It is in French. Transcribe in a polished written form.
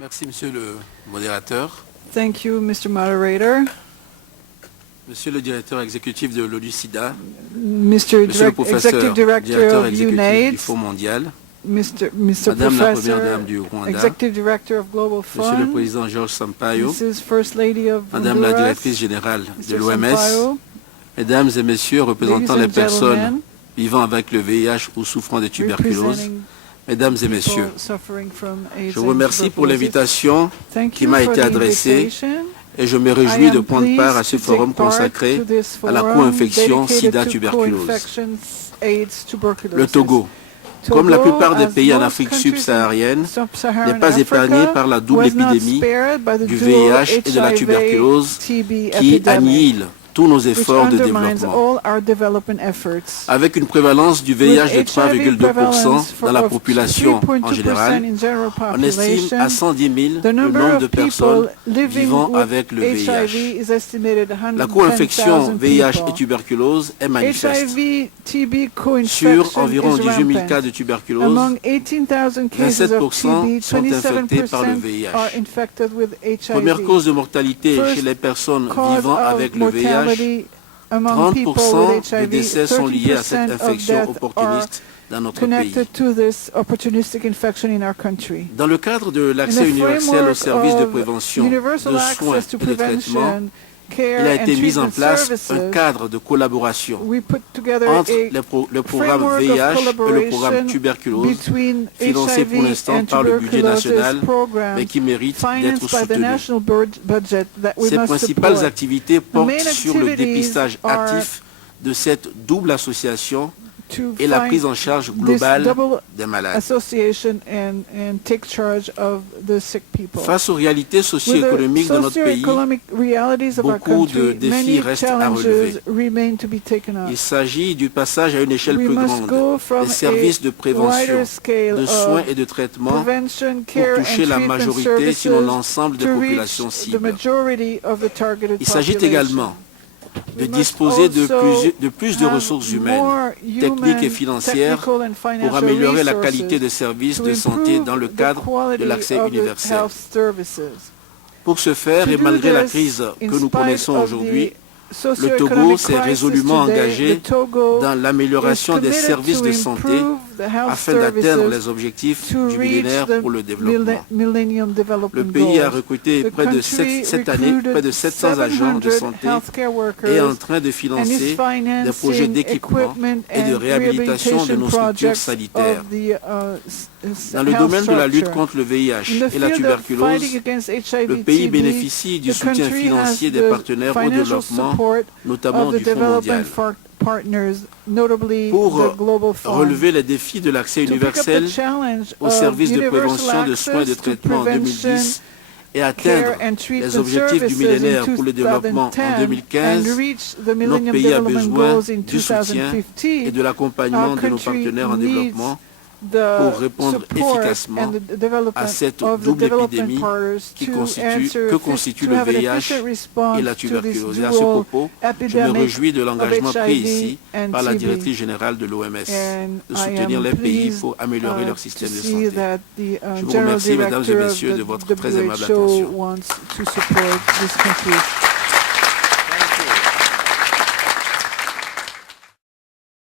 Merci, monsieur le modérateur. Thank you, Mr. Moderator. Monsieur le directeur exécutif de l'ONU-SIDA, Mr. monsieur le Executive professeur, Director directeur of exécutif du UNAIDS, Fonds mondial, Mr. Madame la Première Professor, Dame du Rwanda, Executive Director of Global monsieur le Fund, Président Georges Sampaio, Mrs. First Lady of Madame la Honduras, Directrice Générale de Mr. l'OMS, Sampaio, Mesdames et Messieurs représentant ladies les and personnes gentlemen, vivant avec le VIH ou souffrant de tuberculose, representing Mesdames et people Messieurs, suffering from AIDS je vous and remercie pour tuberculosis. l'invitation Thank qui you m'a for été the adressée invitation. et je me I réjouis de am prendre part à ce pleased to forum take part consacré to this à la forum co-infection dedicated to sida-tuberculose. co-infections, AIDS, tuberculosis. Le Togo, comme la plupart des pays en Afrique subsaharienne, n'est pas épargné par la double épidémie du VIH et de la tuberculose qui annihile tous nos efforts de développement. Avec une prévalence du VIH de 3,2% dans la population en général, on estime à 110 000 le nombre de personnes vivant avec le VIH. La co-infection VIH et tuberculose est manifeste. Sur environ 18 000 cas de tuberculose, 27% sont infectés par le VIH. Première cause de mortalité chez les personnes vivant avec le VIH, 30% des décès sont liés à cette infection opportuniste dans notre pays. Dans le cadre de l'accès universel aux services de prévention, de soins et de traitement, il a été mis en place un cadre de collaboration entre le programme VIH et le programme tuberculose, financé pour l'instant par le budget national, mais qui mérite d'être soutenu. Ces principales activités portent sur le dépistage actif de cette double association et la prise en charge globale des malades. Face aux réalités socio-économiques de notre pays, beaucoup de défis restent à relever. Il s'agit du passage à une échelle plus grande des services de prévention, de soins et de traitement pour toucher la majorité, sinon l'ensemble des populations cibles. Il s'agit également de disposer de plus de ressources humaines, techniques et financières pour améliorer la qualité des services de santé dans le cadre de l'accès universel. Pour ce faire, et malgré la crise que nous connaissons aujourd'hui, le Togo s'est résolument engagé dans l'amélioration des services de santé afin d'atteindre les objectifs du millénaire pour le développement. Le pays a recruté cette année près de 700 agents de santé et est en train de financer des projets d'équipement et de réhabilitation de nos structures sanitaires. Dans le domaine de la lutte contre le VIH et la tuberculose, le pays bénéficie du soutien financier des partenaires au développement, notamment du Fonds mondial. Pour relever les défis de l'accès universel aux services de prévention, de soins et de traitement en 2010 et atteindre les objectifs du millénaire pour le développement en 2015, notre pays a besoin du soutien et de l'accompagnement de nos partenaires en développement pour répondre efficacement à cette double épidémie que constitue le VIH et la tuberculose. Et à ce propos, je me réjouis de l'engagement pris ici par la directrice générale de l'OMS de soutenir les pays pour améliorer leur système de santé. Je vous remercie, mesdames et messieurs, de votre très aimable attention.